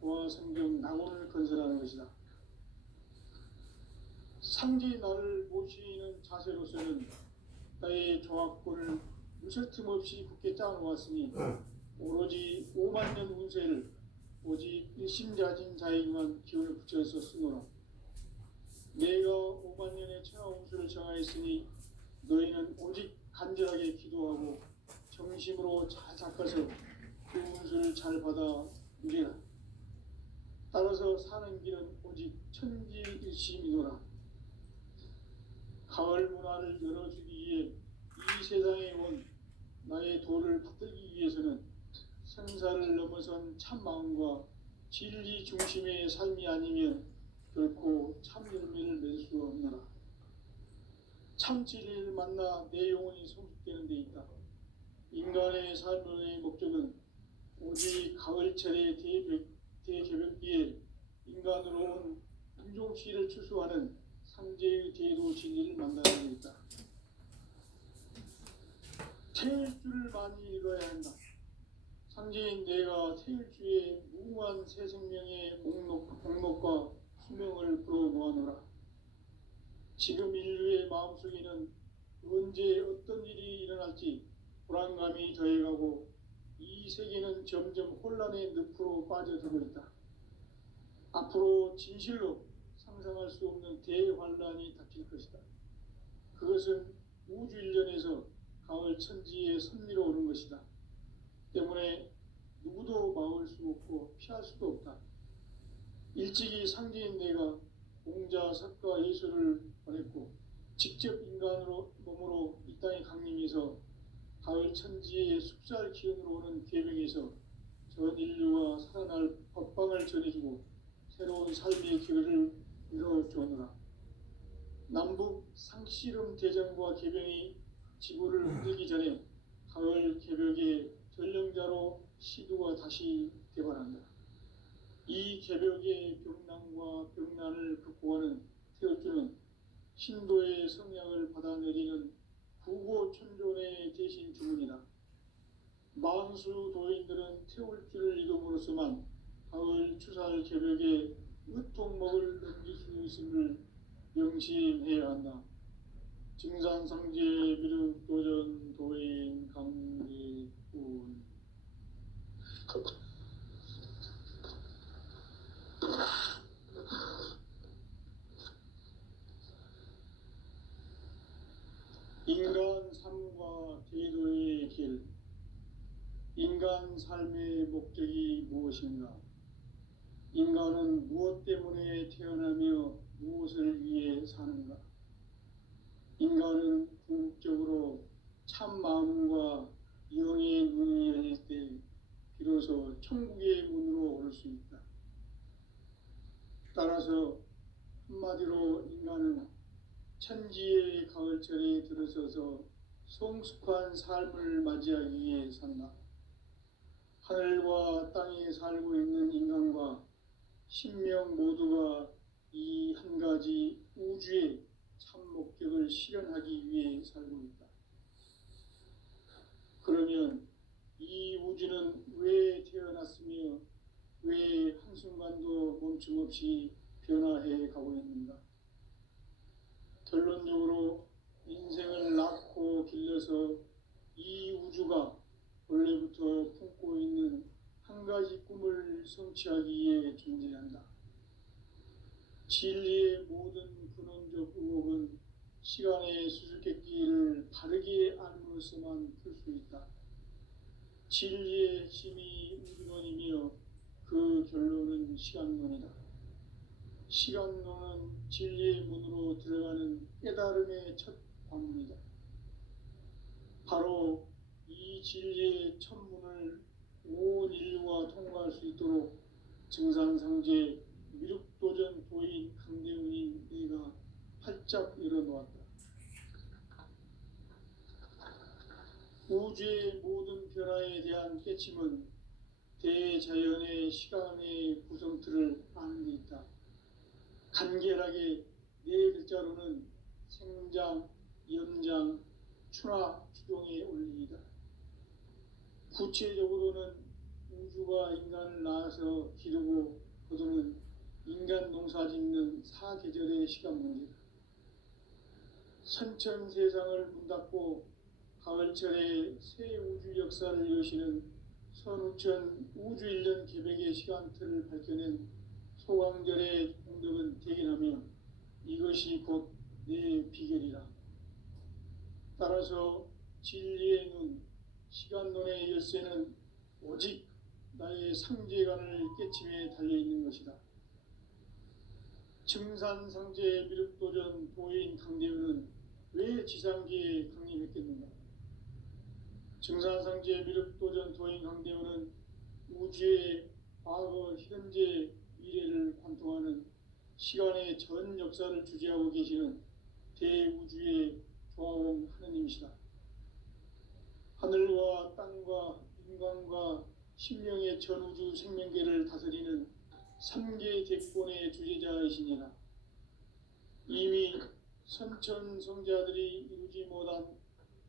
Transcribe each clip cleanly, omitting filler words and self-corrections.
보아 성경 낙원을 건설하는 것이다. 상지 나를 모시는 자세로서는 나의 조합권을 무설틈 없이 굳게 짜놓았으니 오로지 5만 년 운세를 오직 일심자진 자에게만 기운을 붙여서 쓰노라. 내가 5만 년의 천하 운수를 정하였으니 너희는 오직 간절하게 기도하고 정심으로 잘 닦아서 그 운수를 잘 받아 누리라. 따라서 사는 길은 오직 천지일심이노라. 가을 문화를 열어주기 위해 이 세상에 온 나의 도를 받들기 위해서는 생사를 넘어선 참마음과 진리 중심의 삶이 아니면 결코 참 열매를 맺을 수 없노라. 참 진리를 만나 내 영혼이 성숙되는 데 있다. 인간의 삶의 목적은 오직 가을철의 대개벽기에 인간으로 온 인종시를 추수하는 상제의 대도 진리를 만나야 되겠다. 태일주를 많이 읽어야 한다. 상제인 내가 태일주의 무궁한 새 생명의 목록과 수명을 불어모아노라. 지금 인류의 마음속에는 언제 어떤 일이 일어날지 불안감이 더해가고 이 세계는 점점 혼란의 늪으로 빠져들고 있다. 앞으로 진실로 상상할 수 없는 대환란이 닥칠 것이다. 그것은 우주 일련에서 가을 천지의 섭리로 오는 것이다. 때문에 누구도 막을 수 없고 피할 수도 없다. 일찍이 상제인 내가 공자, 석가, 예수를 보냈고 직접 인간으로 몸으로 이 땅에 강림해서 가을 천지의 숲살 기운으로 오는 계명에서 전 인류가 살아날 법방을 전해주고 새로운 삶의 길을 이뤄주노라. 남북 상씨름 대전과 계병이 지구를 흔들기 전에 가을 개벽의 전령자로 시두가 다시 개발한다. 이 개벽의 병난과 병난을 극복하는 태울주는 신도의 성량을 받아내리는 구고천존의 대신 주문이다. 만수 도인들은 태울주를 이름으로서만 가을 추살 개벽의 으통목을 넘길 수 있음을 명심해야 한다. 증산상제 미륵도전 도인 강리군. 인간 삶과 제도의 길. 인간 삶의 목적이 무엇인가? 인간은 무엇 때문에 태어나며 무엇을 위해 사는가? 인간은 궁극적으로 참 마음과 영의 눈이 열릴 때 비로소 천국의 문으로 오를 수 있다. 따라서 한마디로 인간은 천지의 가을철에 들어서서 성숙한 삶을 맞이하기 위해 산다. 하늘과 땅에 살고 있는 인간과 신명 모두가 이 한 가지 우주의 참 목적을 실현하기 위해 살고 있다. 그러면 이 우주는 왜 태어났으며 왜 한순간도 멈춤없이 변화해 가고 있는가? 결론적으로 인생을 낳고 길러서 이 우주가 원래부터 품고 있는 한 가지 꿈을 성취하기 위해 존재한다. 진리의 모든 근원적 의혹은 시간의 수수께끼를 바르게 알므로서만 풀 수 있다. 진리의 핵심이 우주론이며 그 결론은 시간론이다. 시간론은 진리의 문으로 들어가는 깨달음의 첫 관문이다. 바로 이 진리의 첫 문을 온 인류가 통과할 수 있도록 증산상제 미륵도전 도인 강대훈인 내가 활짝 열어놓았다. 우주의 모든 변화에 대한 깨침은 대자연의 시간의 구성틀을 아는 데 있다. 간결하게 네 글자로는 생장, 연장, 추나, 추동의 원리이다. 구체적으로는 우주가 인간을 낳아서 기르고 거두는 인간 농사 짓는 사계절의 시간 문제다. 선천 세상을 문 닫고 가을철에 새 우주 역사를 여시는 선우천 우주일년 개백의 시간틀을 밝혀낸 소강절의 공덕은 대견하며 이것이 곧 내 비결이라. 따라서 진리의 눈, 시간론의 열쇠는 오직 나의 상제관을 깨침에 달려있는 것이다. 증산상제 미륵도전 도인 강대우는 왜 지상기에 강림했겠는가? 증산상제 미륵도전 도인 강대우는 우주의 과거, 현재, 미래를 관통하는 시간의 전 역사를 주재하고 계시는 대우주의 조화원 하느님이시다. 하늘과 땅과 인간과 신령의 전우주 생명계를 다스리는 3개 대권의 주제자이시니라. 이미 선천성자들이 이루지 못한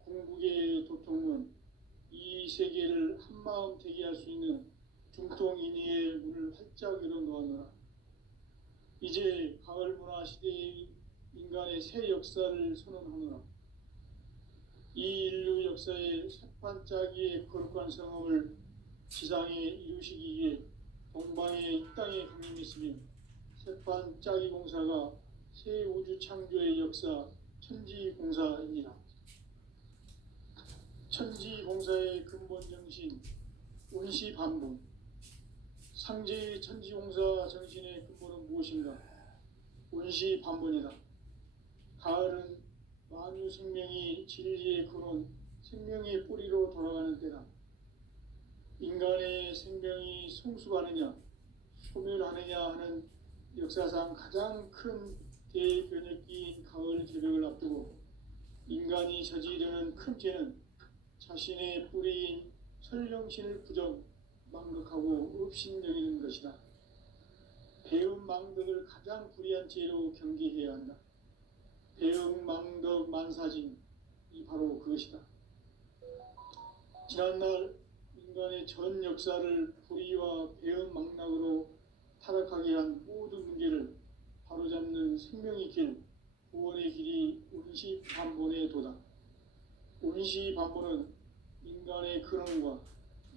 궁극의 도통은 이 세계를 한마음 되게 할 수 있는 중통인의의 문을 활짝 열어놓았노라. 이제 가을 문화 시대의 인간의 새 역사를 선언하노라. 이 인류 역사의 새판짜기의 거룩한 성업을 지상에 이루시기 위해 동방의 이 땅에 강림했으며 새판짜기 공사가 새 우주 창조의 역사 천지공사입니다. 천지공사의 근본 정신 운시반본. 상제의 천지공사 정신의 근본은 무엇인가? 운시반본이다. 가을은 만유 생명이 진리의 근원, 생명의 뿌리로 돌아가는 때다. 인간의 생명이 성숙하느냐, 소멸하느냐 하는 역사상 가장 큰 대변혁기인 가을 개벽을 앞두고 인간이 저지르는 큰 죄는 자신의 뿌리인 설령신을 부정, 망덕하고 업신여기는 것이다. 배음 망덕을 가장 불의한 죄로 경계해야 한다. 배음 망덕 만사진, 이 바로 그것이다. 지난날 인간의 전 역사를 불의와 배음 망락으로 타락하게 한 모든 문제를 바로잡는 생명의 길, 구원의 길이 운시반본의 도다. 운시반본은 인간의 근원과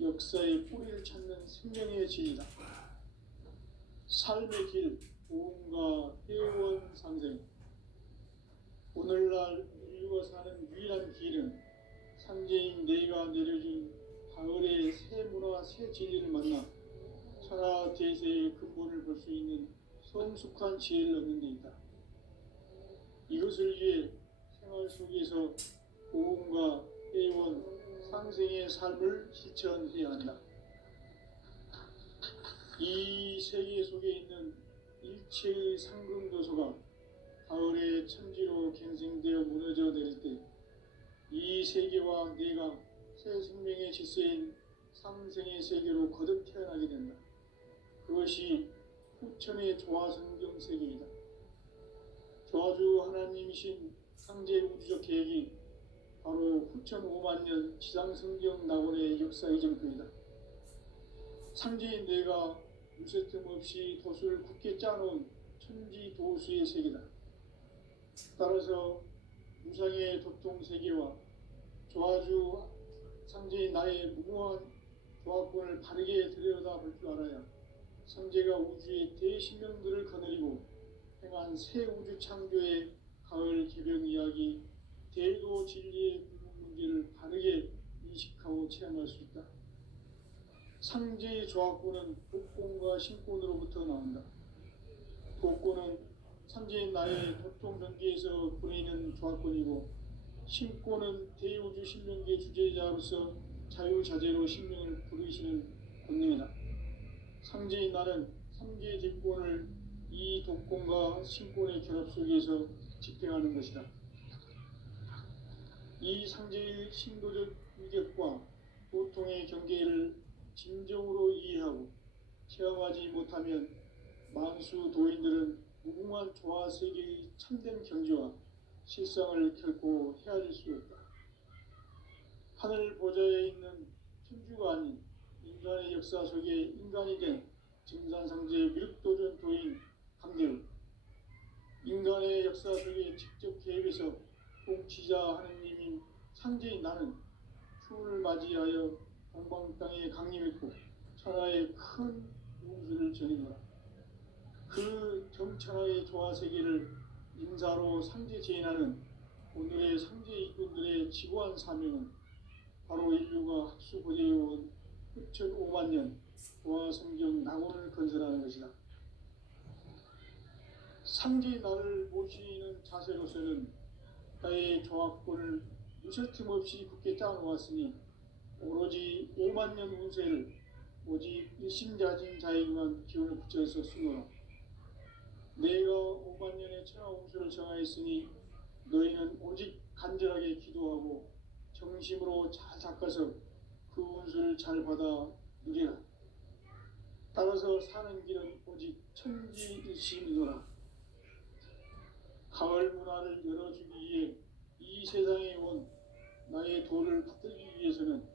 역사의 뿌리를 찾는 생명의 진리다. 삶의 길, 보험과 회원 상생. 오늘날 인류가 사는 유일한 길은 상제인 내가 내려준 가을의 새 문화, 새 진리를 만나 천하 대세의 근본을 볼 수 있는 성숙한 지혜를 얻는 데 있다. 이것을 위해 생활 속에서 보험과 회원, 상생의 삶을 실천해야 한다. 이 세계 속에 있는 일체의 상금도서가 가을의 천지로 갱생되어 무너져 내릴 때 이 세계와 내가 새 생명의 질서인 상생의 세계로 거듭 태어나게 된다. 그것이 후천의 조화성경 세계이다. 조화주 하나님이신 상제 우주적 계획이 바로 후천 5만 년 지상성경 낙원의 역사 이정표이다. 상제인 내가 무쇠 틈 없이 도수를 굳게 짜놓은 천지도수의 세계다. 따라서 무상의 도통 세계와 조화주 상제인 나의 무모한 조화권을 바르게 들여다볼 줄 알아야 상제가 우주의 대신명들을 거느리고 행한 새 우주 창조의 가을 개벽 이야기, 대도 진리의 궁극 문제를 바르게 인식하고 체험할 수 있다. 상제의 조화권은 독권과 신권으로부터 나온다. 독권은 상제인 나의 도통 경계에서 보내는 조화권이고, 신권은 대우주 신명계 주제자로서 자유자재로 신명을 부르시는 본능이다. 상제인 나는 3개 대권을 이 독권과 신권의 결합 속에서 집행하는 것이다. 이 상제의 신도적 위격과 보통의 경계를 진정으로 이해하고 체험하지 못하면 만수 도인들은 무궁한 조화 세계의 참된 경지와 실상을 결코 헤아릴 수 없다. 하늘 보좌에 있는 천주가 아닌 인간의 역사 속에 인간이 된 증산상제의 미륵도전 도인 강대우, 인간의 역사 속에 직접 개입해서 통치자 하느님인 상제인 나는 추운을 맞이하여 동방 땅에 강림했고 천하의 큰 운수를 전이노라. 그 정천하의 조화세계를 인사로 상제 제인하는 오늘의 상제 일꾼들의 지고한 사명은 바로 인류가 학수 보재해온 흡천 5만 년 조화성경 낙원을 건설하는 것이다. 상제 나를 모시는 자세로서는 나의 조합권을 무설틈 없이 굳게 짜놓았으니 오로지 5만 년 운세를 오직 일심자진 자에게만 기운을 붙여서 쓰노라. 내가 5만 년의 천하 운수를 정하였으니 너희는 오직 간절하게 기도하고 정심으로 잘 닦아서 그 운수를 잘 받아 누리라. 따라서 사는 길은 오직 천지일심이노라. 가을 문화를 열어주기 위해 이 세상에 온 나의 도를 붙들기 위해서는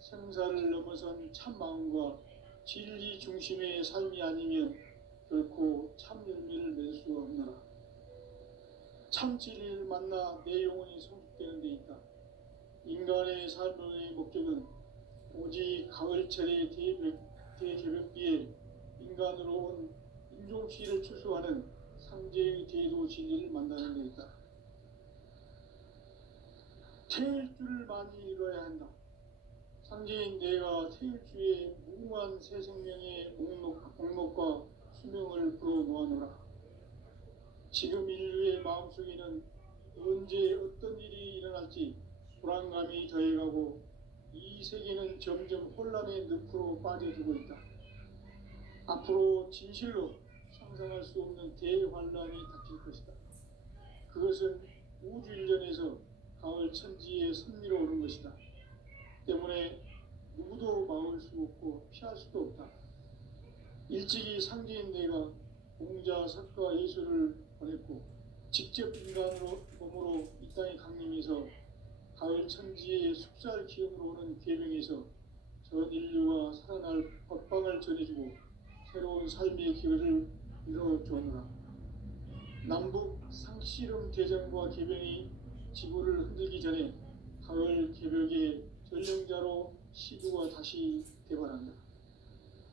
생사를 넘어선 참 마음과 진리 중심의 삶이 아니면 결코 참 열매를 맺을 수가 없노라. 참 진리를 만나 내 영혼이 성숙되는 데 있다. 인간의 삶의 목적은 오직 가을철의 대개벽비에 인간으로 온 인종시를 추수하는 상제의 대도 진리를 만나는 데 있다. 태일 줄을 많이 이뤄야 한다. 상제인 내가 태일주의 무궁한 새 생명의 목록과 수명을 불어놓아노라. 지금 인류의 마음속에는 언제 어떤 일이 일어날지 불안감이 더해가고 이 세계는 점점 혼란의 늪으로 빠져들고 있다. 앞으로 진실로 상상할 수 없는 대환란이 닥칠 것이다. 그것은 우주일전에서 가을 천지의 섭리로 오는 것이다. 때문에 누구도 막을 수 없고 피할 수도 없다. 일찍이 상제인 내가 공자, 석가, 예수를 보냈고 직접 인간으로 몸으로 이 땅에 강림해서 가을 천지의 숙살 기운으로 오는 계명에서 전 인류가 살아날 법방을 전해주고 새로운 삶의 기회를 이뤄주었노라. 남북 상씨름 대전과 개병이 지구를 흔들기 전에 가을 개벽의 전령자로 시두가 다시 개발한다.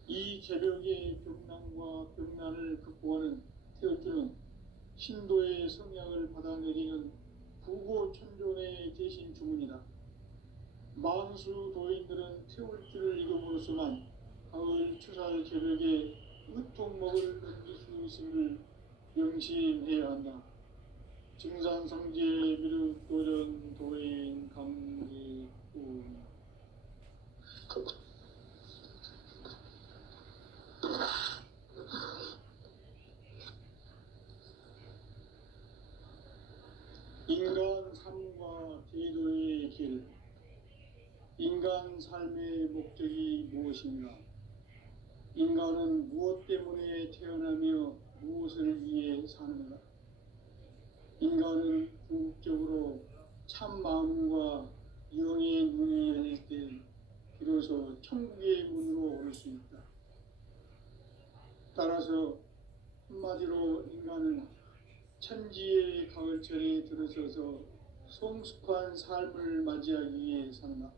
이 개벽의 병난과 병난을 극복하는 태울주는 신도의 성향을 받아내리는 부고천존의 대신 주문이다. 만수 도인들은 태울주를 이름으로서만 가을 추살 개벽의 으통목을 넘길 수 있음을 명심해야 한다. 증산성제 미륵도전 도인 감리꾼. 인간 삶과 제도의 길. 인간 삶의 목적이 무엇인가? 인간은 무엇 때문에 태어나며 무엇을 위해 사는가? 인간은 궁극적으로 참 마음과 영의 눈이 열릴 때 비로소 천국의 문으로 오를 수 있다. 따라서 한마디로 인간은 천지의 가을철에 들어서서 성숙한 삶을 맞이하기 위해 산다.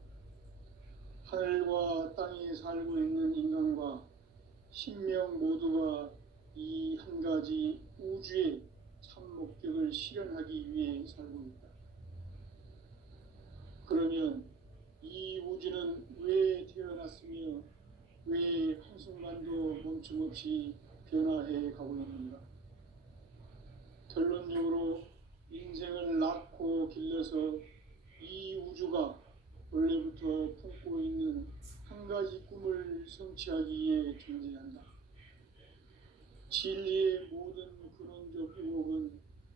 하늘과 땅에 살고 있는 인간과 신명 모두가 이 한 가지 우주의 참 목적을 실현하기 위해 살고 있다. 그러면 이 우주는 왜 태어났으며 왜 한순간도 멈춤없이 변화해 가고 있는가? 결론적으로 인생을 낳고 길러서 이 우주가 원래부터 품고 있는 한 가지 꿈을 성취하기 위해 존재한다. 진리의 모든 근원적 의혹은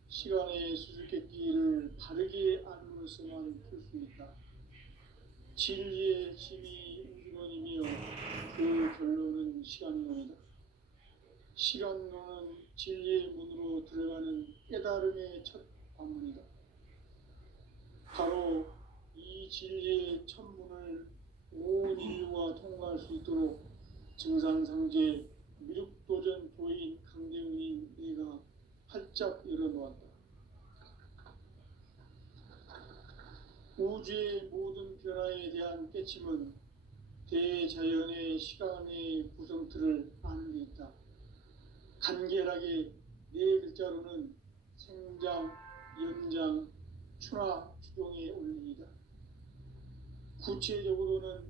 시간의 수수께끼를 바르게 알므로서만 풀 수 있다. 진리의 힘이 우주론이며 그 결론은 시간론이다. 시간론은 진리의 문으로 들어가는 깨달음의 첫 관문이다. 바로 이 진리의 첫 문을 온 인류가 통과할 수 있도록 증산상제 미륵도전 도인 강대훈이 내가 활짝 열어놓았다. 우주의 모든 변화에 대한 깨침은 대자연의 시간의 구성틀을 아는 데 있다. 간결하게 네 글자로는 생장, 연장, 추나 추동의 원리이다. 구체적으로는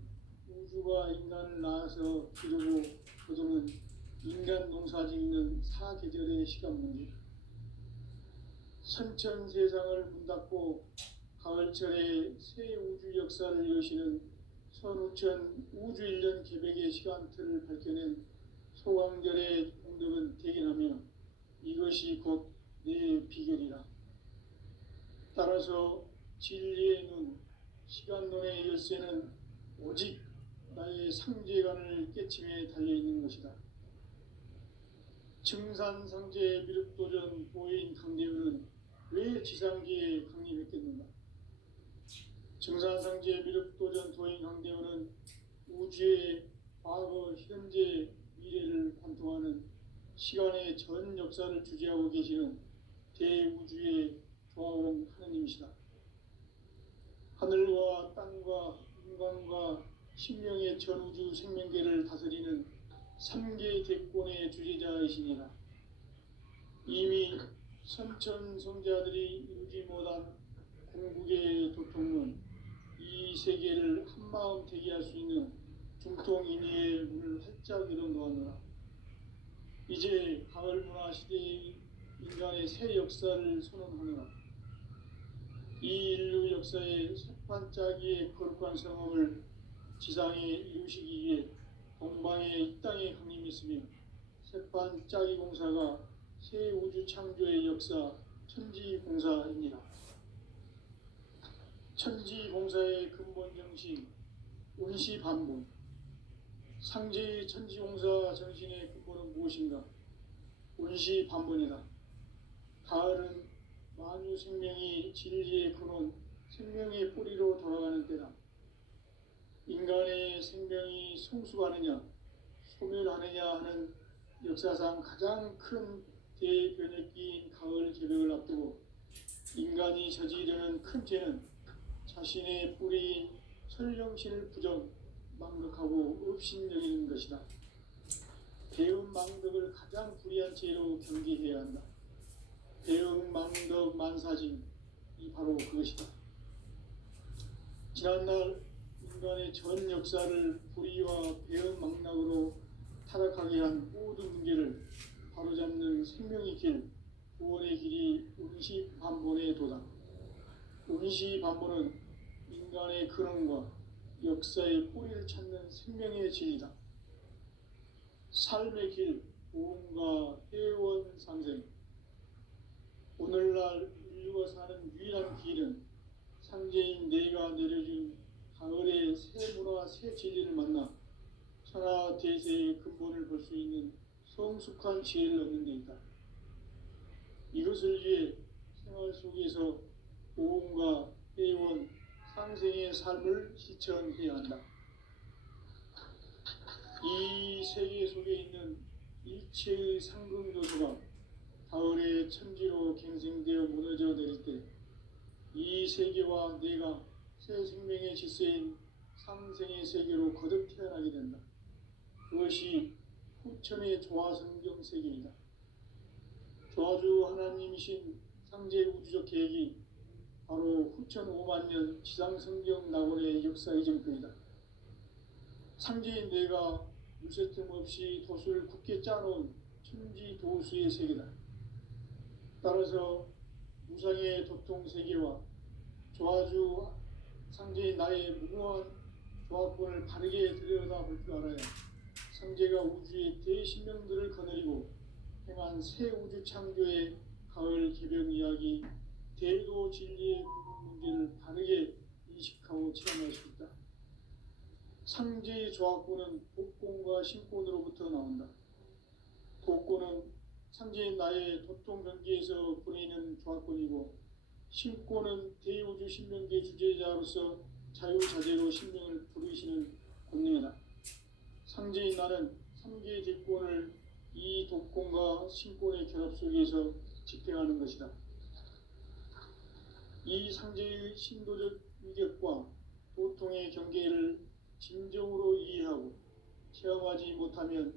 우주가 인간을 낳아서 기르고 거두는 인간 농사짓는 사계절의 시간 문제, 선천 세상을 문 닫고 가을철에 새 우주 역사를 여시는 선우천 우주 1년 개백의 시간틀을 밝혀낸 소강절의 공덕은 대견하며 이것이 곧 내 비결이라. 따라서 진리의 눈, 시간론의 열쇠는 오직 나의 상제관을 깨침에 달려있는 것이다. 증산상제 미륵도전 보인 강대훈은 왜 지상기에 강림했겠는가? 증산상제 미륵도전 도인 강대훈은 우주의 과거, 현재, 미래를 관통하는 시간의 전 역사를 주재하고 계시는 대우주의 조화원 하느님이시다. 하늘과 땅과 인간과 신명의 전우주 생명계를 다스리는 3계 대권의 주재자이시니라. 이미 선천성자들이 이루지 못한 궁극의 도통은 이 세계를 한마음 되게 할 수 있는 중통인의의 문을 활짝 열어놓았노라. 이제 가을 문화 시대의 인간의 새 역사를 선언하노라. 이 인류 역사의 새판짜기의 거룩한 성험을 지상에 이루시기 위해 동방의 이 땅에 강림했으며 새판짜기 공사가 새 우주 창조의 역사 천지공사입니다. 천지공사의 근본 정신 운시반본, 상제의 천지공사 정신의 근본은 무엇인가? 운시반본이다. 가을은 만유 생명이 진리의 근원, 생명의 뿌리로 돌아가는 때다. 인간의 생명이 성숙하느냐, 소멸하느냐 하는 역사상 가장 큰 대변혁기인 가을 개벽을 앞두고 인간이 저지르는 큰 죄는 자신의 뿌리인 설령신을 부정, 망덕하고 업신여기는 것이다. 배음 망덕을 가장 불의한 죄로 경계해야 한다. 배음 망덕 만사징이 바로 그것이다. 지난날 인간의 전 역사를 불의와 배음 망락으로 타락하게 한 모든 문제를 바로잡는 생명의 길, 구원의 길이 운시반본의 도다. 운시반본은 인간의 근원과 역사의 뿌리를 찾는 생명의 진리다. 삶의 길, 보험과 회원 상생. 오늘날 인류가 사는 유일한 길은 상제인 내가 내려준 가을의 새 문화, 새 진리를 만나 천하 대세의 근본을 볼 수 있는 성숙한 지혜를 얻는 데 있다. 이것을 위해 생활 속에서 보험과 회원, 상생의 삶을 실천해야 한다. 이 세계 속에 있는 일체의 상금 요소가 가을의 천지로 갱생되어 무너져 내릴 때 이 세계와 내가 새 생명의 질서인 상생의 세계로 거듭 태어나게 된다. 그것이 후천의 조화성경 세계이다. 조화주 하나님이신 상제 우주적 계획이 바로 후천 5만 년 지상성경 낙원의 역사의 정표이다. 상제인 내가 무쇠틈 없이 도수를 굳게 짜놓은 천지 도수의 세계다. 따라서 무상의 도통 세계와 조화주 상제인 나의 무궁한 조합권을 바르게 들여다볼 줄 알아야 상제가 우주의 대신명들을 거느리고 행한 새 우주 창조의 가을 개벽 이야기, 대도 진리의 구분 문제를 바르게 인식하고 체험할 수 있다. 상제의 조합권은 복권과 신권으로부터 나온다. 복권은 상제인 나의 도통 경계에서 보내는 조합권이고, 신권은 대우주 신명계 주제자로서 자유자재로 sinh命을 부르시는 권능이다. 상제인 나는 3계 제권을 이 독권과 신권의 결합 속에서 집행하는 것이다. 이 상제의 신도적 위격과 도통의 경계를 진정으로 이해하고 체험하지 못하면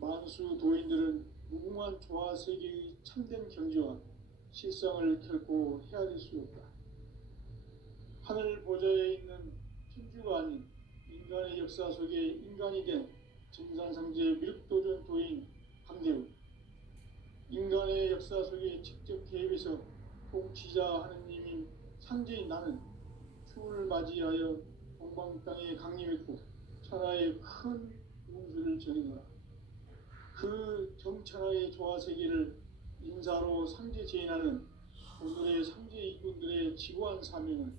만수 도인들은 무궁한 조화 세계의 참된 경지와 실상을 결코 헤아릴 수 없다. 하늘 보좌에 있는 천주가 아닌 인간의 역사 속에 인간이 된 증산상제 미륵도전 도인 강대우, 인간의 역사 속에 직접 개입해서 통치자 하느님인 상제인 나는 추운을 맞이하여 동방 땅에 강림했고 천하의 큰 운수를 전이노라. 그 정천하의 조화세계를 인사로 상제 제인하는 오늘의 상제 일꾼들의 지고한 사명은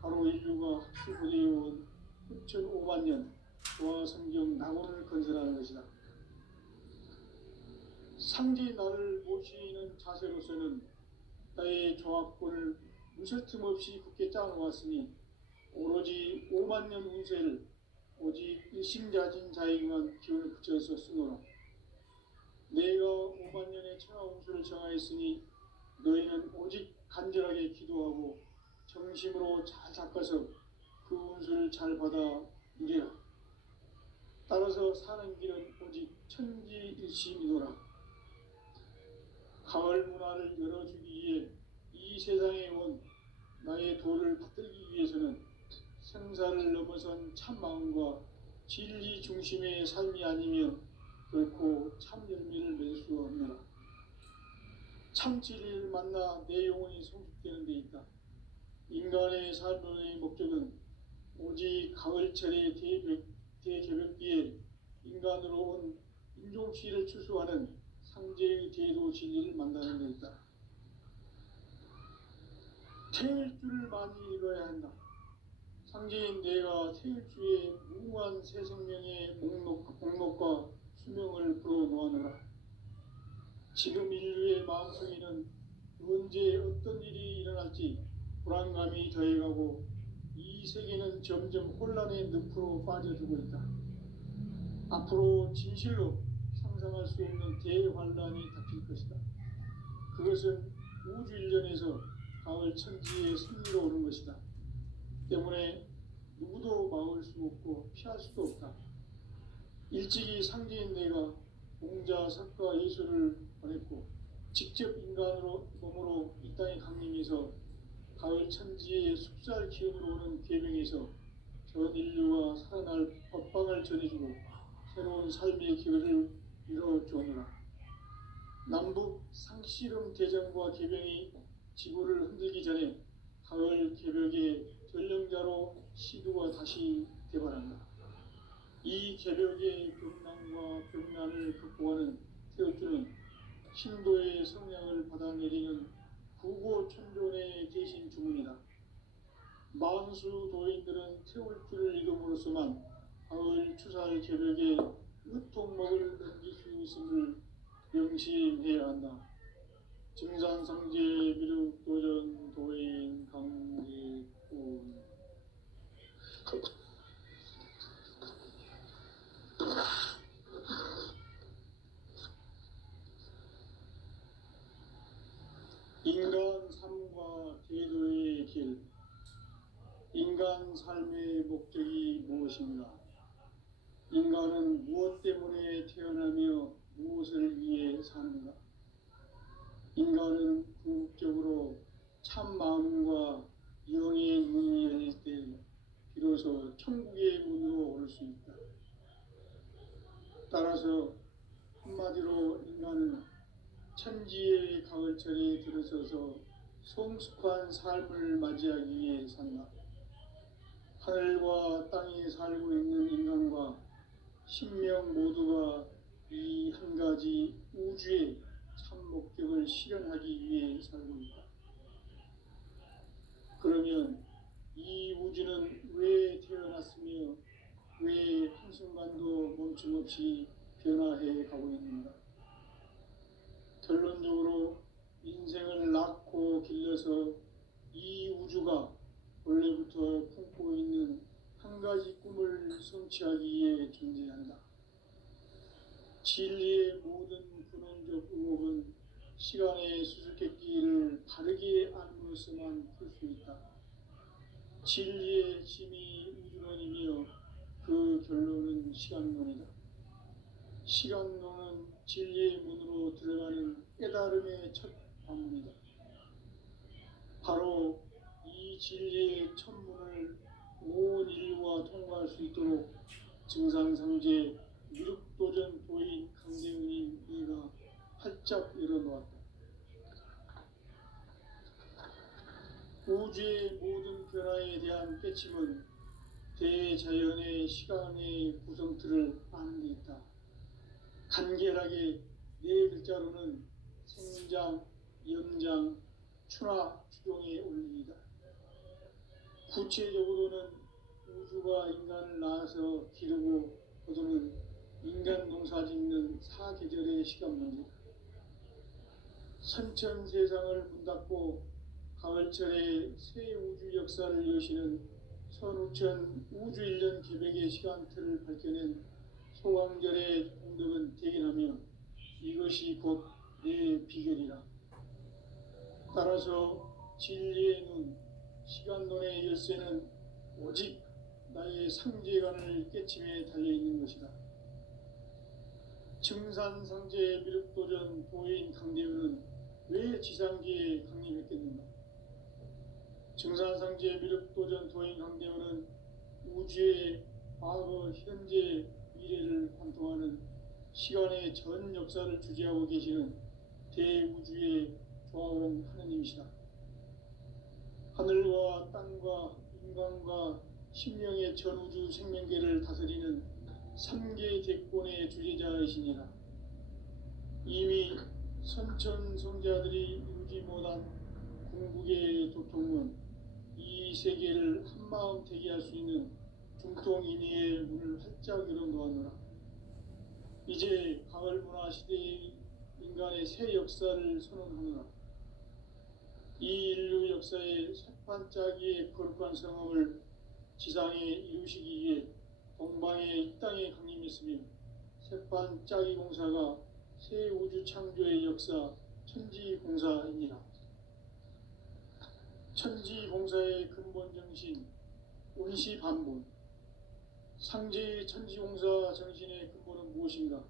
바로 인류가 학수고대해온 6,500만 년 조화성경 낙원을 건설하는 것이다. 상제 나를 모시는 자세로서는 나의 조합권을 무설 틈 없이 굳게 짜놓았으니 오로지 5만 년 운세를 오직 일심자진 자에게만 기운을 붙여서 쓰노라. 내가 5만 년의 천하 운수를 정하였으니 너희는 오직 간절하게 기도하고 정심으로 잘 닦아서 그 운수를 잘 받아 누리라. 따라서 사는 길은 오직 천지일심이노라. 가을 문화를 열어주기 위해 이 세상에 온 나의 도를 붙들기 위해서는 생사를 넘어선 참마음과 진리 중심의 삶이 아니면 결코 참 열매를 맺을 수 없노라. 참 진리를 만나 내 영혼이 성숙되는 데 있다. 인간의 삶의 목적은 오직 가을철의 대개벽기에 인간으로 온 인종시를 추수하는 상제의 제도 진리를 만나는 데 있다. 태일주를 많이 읽어야 한다. 상제인 내가 태일주의 무궁한 새 생명의 목록과 수명을 불어놓아노라. 지금 인류의 마음속에는 언제 어떤 일이 일어날지 불안감이 더해가고 이 세계는 점점 혼란의 늪으로 빠져들고 있다. 앞으로 진실로 상상할 수 없는 대환란이 닥칠 것이다. 그것은 우주 일련에서 가을 천지의 승리로 오는 것이다. 때문에 누구도 막을 수 없고 피할 수도 없다. 일찍이 상제인 내가 공자, 석가, 예수를 보냈고 직접 인간으로 몸으로 이 땅에 강림해서 가을 천지의 숲살 기업으로 오는 계명에서 전 인류가 살아날 법방을 전해주고 새로운 삶의 기회를 이뤄주오노라. 남북 상씨름 대전과 개병이 지구를 흔들기 전에 가을 개벽의 전령자로 시두가 다시 개발한다. 이 개벽의 병난과 병난을 극복하는 태어주는 신도의 성량을 받아내리는 구고천존에 계신 주문이다. 만수 도인들은 태울주를 읽음으로써만 가을 추살 개벽에 으통목을 넘길 수 있음을 명심해야 한다. 증산상제 미륵도전 도인 강제군. 인간 삶과 제도의 길. 인간 삶의 목적이 무엇인가? 인간은 무엇 때문에 태어나며 무엇을 위해 사는가? 인간은 궁극적으로 참 마음과 영의 문이 열릴 때 비로소 천국의 문으로 오를 수 있다. 따라서 한마디로 인간은 천지의 가을철에 들어서서 성숙한 삶을 맞이하기 위해 산다. 하늘과 땅에 살고 있는 인간과 신명 모두가 이 한 가지 우주의 참 목적을 실현하기 위해 살고 있다. 그러면 이 우주는 왜 태어났으며 왜 한순간도 멈춤없이 변화해 가고 있는가? 결론적으로 인생을 낳고 길러서 이 우주가 원래부터 품고 갖고 있는 한 가지 꿈을 성취하기 위해 존재한다. 진리의 모든 근원적 의목은 시간의 수수께끼를 바르게 알므로서만 풀 수 있다. 진리의 힘이 우주론이며 그 결론은 시간론이다. 시간론은 진리의 문으로 들어가는 깨달음의 첫 관문이다. 바로 이 진리의 첫 문을 온 인류가 통과할 수 있도록 증산상제 미륵도전 도인 강대훈이 이가 활짝 열어놓았다. 우주의 모든 변화에 대한 깨침은 대자연의 시간의 구성틀을 아는 데 있다. 간결하게 네 글자로는 생장, 연장, 추나 추종의 원리이다. 구체적으로는 우주가 인간을 낳아서 기르고 거두는 인간 농사 짓는 사계절의 시간 문제다. 선천 세상을 문닫고 가을철에 새 우주 역사를 여시는 선우천 우주 1년 계백의 시간틀을 밝혀낸 소강절의 공덕은 대견하며 이것이 곧 내 비결이라. 따라서 진리의 눈, 시간론의 열쇠는 오직 나의 상제관을 깨침에 달려있는 것이다. 증산상제 미륵도전 도인 강대훈은 왜 지상계에 강림했겠는가? 증산상제 미륵도전 도인 강대훈은 우주의 과거, 현재, 미래를 관통하는 시간의 전 역사를 주재하고 계시는 대우주의 조화원 하느님이시다. 하늘과 땅과 인간과 신명의 전우주 생명계를 다스리는 3계 대권의 주재자이시니라. 이미 선천성자들이 이루지 못한 궁극의 도통은 이 세계를 한마음 되게 할 수 있는 중통인의의 문을 활짝 열어놓았노라. 이제 가을 문화 시대의 인간의 새 역사를 선언하노라. 이 인류 역사의 새반짝이의 거룩한 성함을 지상에 이루시기 위해 동방의 이 땅에 강림했으며 새반짝이 공사가 새 우주 창조의 역사 천지공사이니라. 천지공사의 근본 정신 운시반본. 상제의 천지공사 정신의 근본은 무엇인가?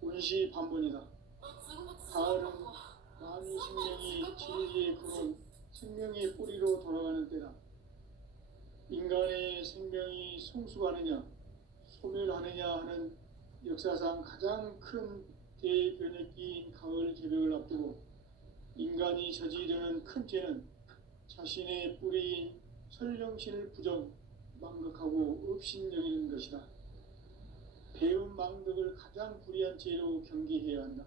운시반본이다. 가을은 만유 생명이 진리의 근원, 생명의 뿌리로 돌아가는 때다. 인간의 생명이 성숙하느냐, 소멸하느냐 하는 역사상 가장 큰 대변혁기인 가을 개벽을 앞두고 인간이 저지르는 큰 죄는 자신의 뿌리인 설령신을 부정, 망각하고 업신여기는 것이다. 배운 망덕을 가장 불의한 죄로 경계해야 한다.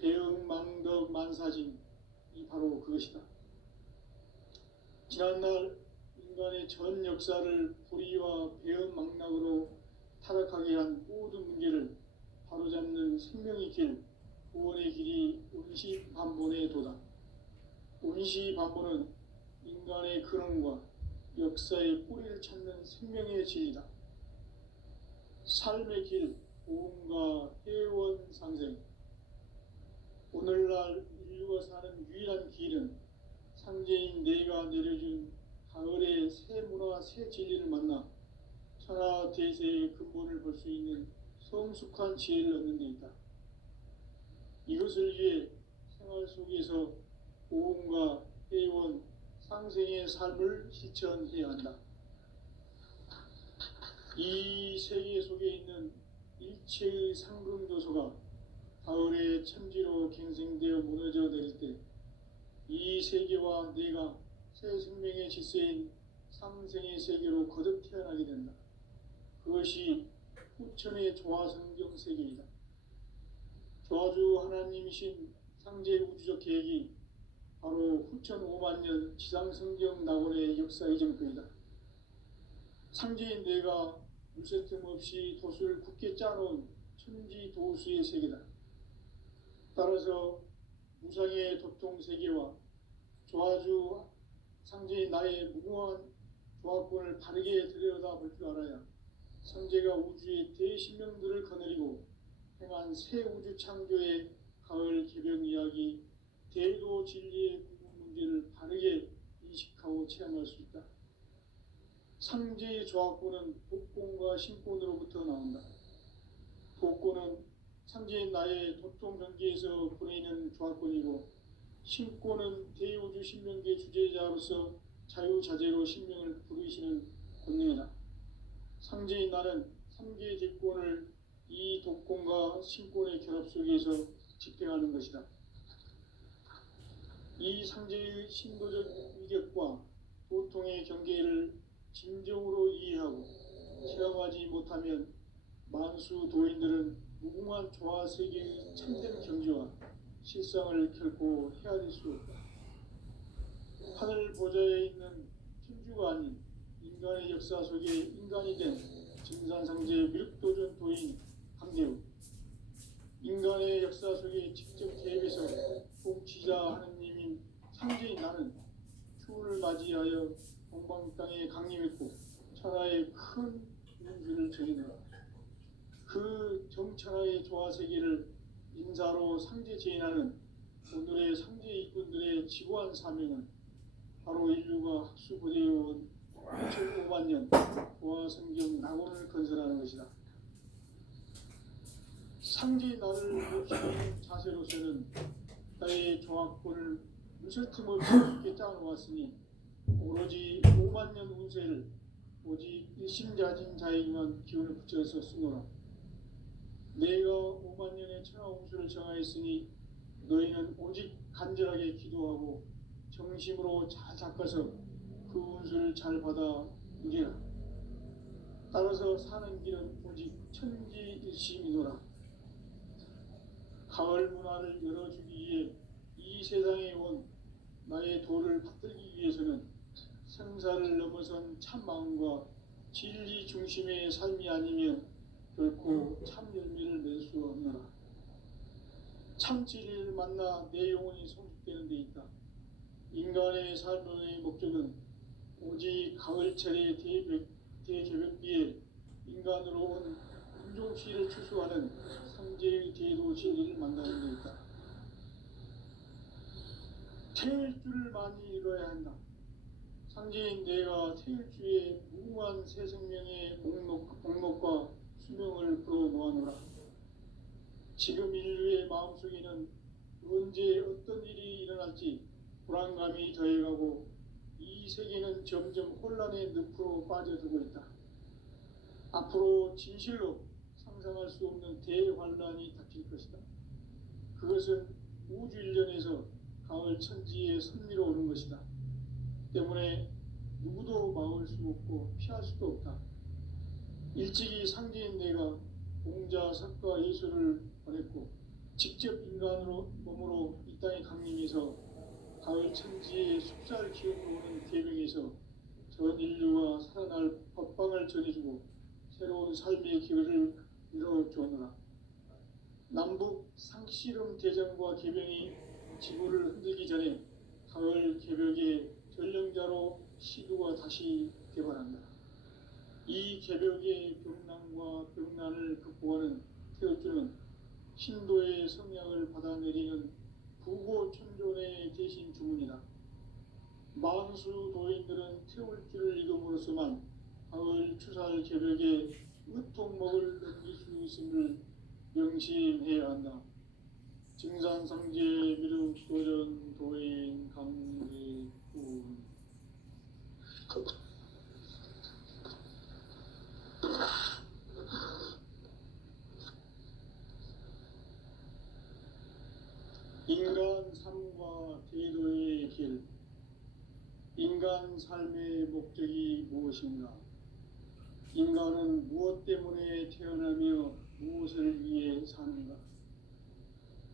배응 망덕 만사진이 바로 그것이다. 지난날 인간의 전 역사를 불의와 배응 망락으로 타락하게 한 모든 문제를 바로잡는 생명의 길, 구원의 길이 운시반본의 도다. 운시반본은 인간의 근원과 역사의 뿌리를 찾는 생명의 진리다. 삶의 길, 보험과 회원 상생. 오늘날 인류가 사는 유일한 길은 상제인 내가 내려준 가을의 새 문화, 새 진리를 만나 천하 대세의 근본을 볼 수 있는 성숙한 지혜를 얻는 데 있다. 이것을 위해 생활 속에서 보험과 회원, 상생의 삶을 실천해야 한다. 이 세계 속에 있는 일체의 상금도소가 가을의 천지로 갱생되어 무너져 내릴 때 이 세계와 내가 새 생명의 질서인 상생의 세계로 거듭 태어나게 된다. 그것이 후천의 조화성경 세계이다. 조화주 하나님이신 상제 우주적 계획이 바로 후천 5만 년 지상성경 낙원의 역사 이정표이다. 상제인 내가 물새틈 없이 도수를 굳게 짜놓은 천지도수의 세계다. 따라서 무상의 도통 세계와 조화주 상제인 나의 무궁한 조합권을 바르게 들여다볼 줄 알아야 성제가 우주의 대신명들을 거느리고 행한 새 우주 창조의 가을 개벽 이야기, 대도 진리의 궁극 문제를 바르게 인식하고 체험할 수 있다. 상제의 조합권은 복권과 신권으로부터 나온다. 복권은 상제인 나의 도통 경계에서 보내는 조합권이고, 신권은 대우주 신명계 주제자로서 자유자재로 신명을 부르시는 권능이다. 상제인 나는 삼계의 제권을 이 독권과 신권의 결합 속에서 집행하는 것이다. 이 상제의 신도적 위격과 도통의 경계를 진정으로 이해하고 체험하지 못하면 만수 도인들은 무궁한 조화 세계의 참된 경지와 실상을 결코 헤아릴 수 없다. 하늘 보좌에 있는 천주가 아닌 인간의 역사 속에 인간이 된 증산상제 미륵도전 도인 강대우, 인간의 역사 속에 직접 개입해서 통치자 하느님인 상제인 나는 추후를 맞이하여 동방 땅에 강림했고 천하의 큰 운주를 정의하라. 그 정천하의 조화 세계를 인사로 상제 제인하는 오늘의 상제 일꾼들의 지고한 사명은 바로 인류가 학수부대해온 5만 년 조화 성경 낙원을 건설하는 것이다. 상제 나를 모시는 자세로서는 나의 조합권을 무설틈 없이 깊게 짜놓았으니 오로지 5만 년 운세를 오직 일심자진 자에게만 기운을 붙여서 쓰노라. 내가 5만 년의 천하 운수를 정하였으니 너희는 오직 간절하게 기도하고 정심으로 잘 닦아서 그 운수를 잘 받아 누리라. 따라서 사는 길은 오직 천지일심이노라. 가을 문화를 열어주기 위해 이 세상에 온 나의 도를 받들기 위해서는 생사를 넘어선 참 마음과 진리 중심의 삶이 아니면 결코 참 열매를 맺을 수 없노라. 참 진리를 만나 내 영혼이 성숙되는 데 있다. 인간의 삶의 목적은 오직 가을철의 대개벽비에 인간으로 온 인종시를 추수하는 상제의 대도 진리를 만나는 데 있다. 태일 줄을 많이 이뤄야 한다. 상제인 내가 태일주의 무궁한 새 생명의 목록과 수명을 불어모아노라. 지금 인류의 마음속에는 언제 어떤 일이 일어날지 불안감이 더해가고 이 세계는 점점 혼란의 늪으로 빠져들고 있다. 앞으로 진실로 상상할 수 없는 대환란이 닥칠 것이다. 그것은 우주 일련에서 가을 천지의 섭리로 오는 것이다. 때문에 누구도 막을 수 없고 피할 수도 없다. 일찍이 상제인 내가 공자, 석가, 예수를 보냈고 직접 인간으로 몸으로 이 땅에 강림해서 가을 천지의 숲살 기운으로 오는 계명에서 전 인류가 살아날 법방을 전해주고 새로운 삶의 기회를 이뤄주었노라. 남북 상씨름 대전과 계병이 지구를 흔들기 전에 가을 개벽의 전령자로 시두가 다시 개발한다. 이 개벽의 병난과 병난을 극복하는 태울주는 신도의 성약을 받아내리는 부고천존의 대신 주문이다. 만수 도인들은 태울주를 이름으로서만 가을 추살 개벽의 으통목을 넘길 수 있음을 명심해야 한다. 증산상제 미륵도전 도인 강대군. 인간 삶과 대도의 길. 인간 삶의 목적이 무엇인가? 인간은 무엇 때문에 태어나며 무엇을 위해 사는가?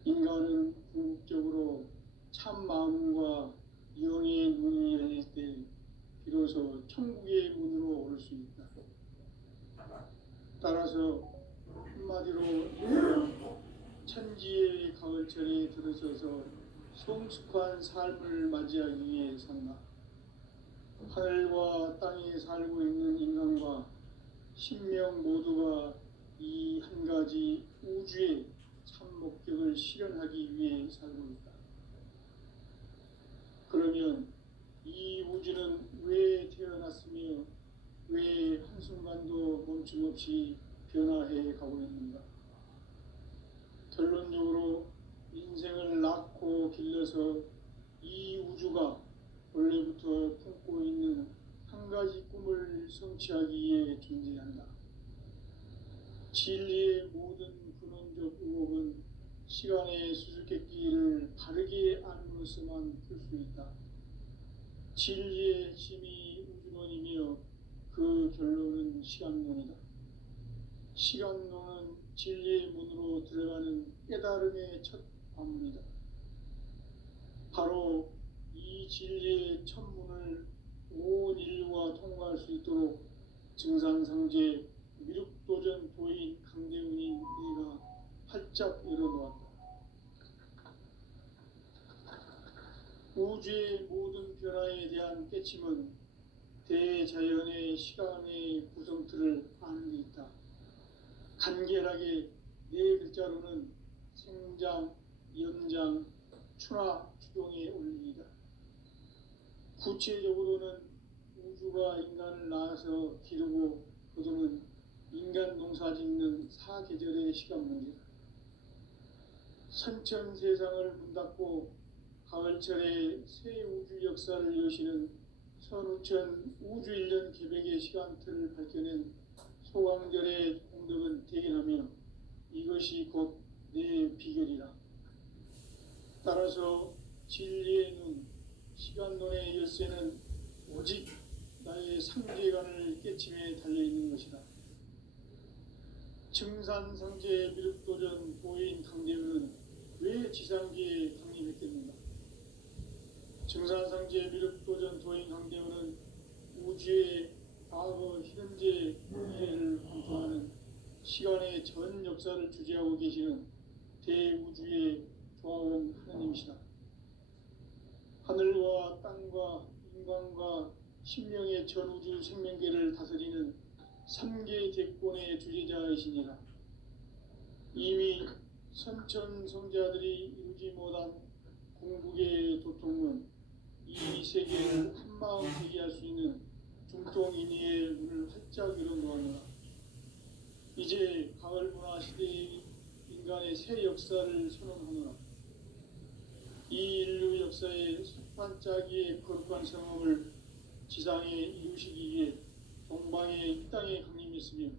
인간은 궁극적으로 참 마음과 영의 눈이 열릴 때 비로소 천국의 문으로 오를 수 있다. 따라서 한마디로 천지의 가을철에 들어서서 성숙한 삶을 맞이하기 위해 산다. 하늘과 땅에 살고 있는 인간과 신명 모두가 이 한 가지 우주의 참 목적을 실현하기 위해 살고 있다. 그러면 이 우주는 왜 태어났으며 왜 한순간도 멈춤없이 변화해 가고 있는가? 결론적으로 인생을 낳고 길러서 이 우주가 원래부터 품고 있는 한 가지 꿈을 성취하기 위해 존재한다. 진리의 모든 근원적 의혹은 시간의 수수께끼를 바르게 알므로서만 풀 수 있다. 진리의 핵심이 우주론이며 그 결론은 시간론이다. 시간론은 진리의 문으로 들어가는 깨달음의 첫 관문이다. 바로 이 진리의 첫 문을 온 인류가 통과할 수 있도록 증산상제 미륵도전 도인 강대훈이 네가 활짝 열어놓았다. 우주의 모든 변화에 대한 깨침은 대자연의 시간의 구성틀을 아는 데 있다. 간결하게 네 글자로는 생장, 연장, 추나 추동의 원리이다. 구체적으로는 우주가 인간을 낳아서 기르고 거두는 인간 농사 짓는 사계절의 시간 문제다. 선천 세상을 문닫고 가을철에 새 우주 역사를 여시는 선우천 우주 1년 계백의 시간틀을 밝혀낸 소강절의 공덕은 대견하며 이것이 곧 내 비결이라. 따라서 진리의 눈, 시간론의 열쇠는 오직 나의 상계관을 깨침에 달려있는 것이다. 증산상제 미륵도전 도인 강대훈은 왜 지상계에 강림했겠는가? 증산상제 미륵도전 도인 강대훈은 우주의 과거, 현재, 미래를 관통하는 시간의 전 역사를 주재하고 계시는 대우주의 조화원 하느님이시다. 하늘과 땅과 인간과 신명의 전우주 생명계를 다스리는 3개 대권의 주재자이시니라. 이미 선천성자들이 이루지 못한 궁극의 도통은 이 세계를 한마음 되게 할 수 있는 중통인의의 문을 활짝 열어놓았노라. 이제 가을 문화 시대의 인간의 새 역사를 선언하노라. 이 인류 역사의 석판짜기의 거룩한 성험을 지상에 이루시기 위해 동방의 이 땅에 강림했으며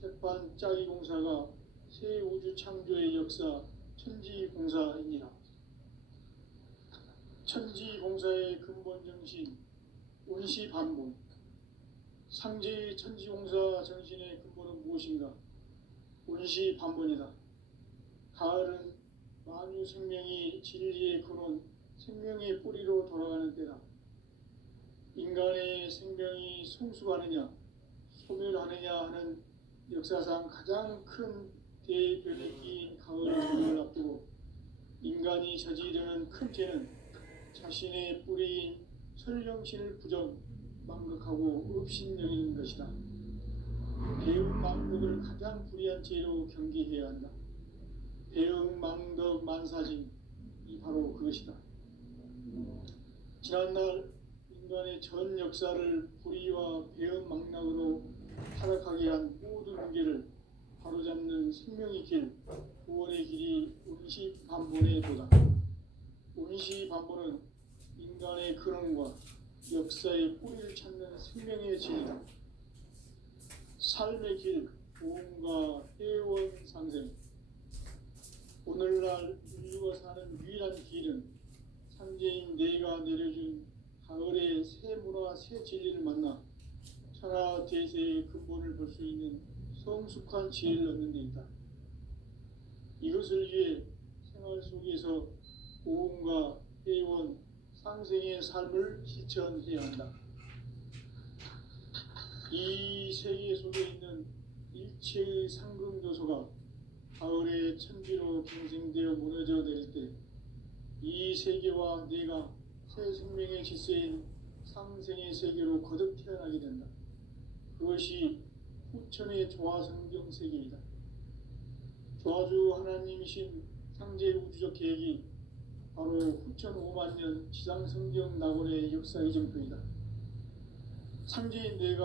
석판짜기 공사가 새 우주 창조의 역사 천지공사이니라. 천지공사의 근본 정신 원시반본. 상제의 천지공사 정신의 근본은 무엇인가? 원시반본이다. 가을은 만유 생명이 진리의 근원, 생명의 뿌리로 돌아가는 때다. 인간의 생명이 성숙하느냐, 소멸하느냐 하는 역사상 가장 큰 대변혁기인 가을 정을 앞두고 인간이 저지르는 큰 죄는 자신의 뿌리인 설령신을 부정, 망극하고 업신여기는 것이다. 배응망덕을 가장 불의한 죄로 경계해야 한다. 배응망덕 만사징이 바로 그것이다. 지난날 인간의 전 역사를 불의와 배응망락으로 타락하게 한 모든 문제를 바로잡는 생명의 길, 구원의 길이 원시반본의 도다. 원시반본은 인간의 근원과 역사의 뿌리를 찾는 생명의 진이다. 삶의 길, 보험과 회원 상생. 오늘날 인류가 사는 유일한 길은 상제인 내가 내려준 가을의 새 문화, 새 진리를 만나 천하 대세의 근본을 볼 수 있는 성숙한 지혜를 얻는 데 있다. 이것을 위해 생활 속에서 보험과 회원, 상생의 삶을 실천해야 한다. 이 세계 속에 있는 일체의 상금 요소가 가을의 천지로 경생되어 무너져 내릴 때 이 세계와 내가 새 생명의 질서인 상생의 세계로 거듭 태어나게 된다. 그것이 후천의 조화성경 세계이다. 조화주 하나님이신 창제 우주적 계획이 바로 후천 5만 년 지상성경 낙원의 역사의 정표이다. 창제인 내가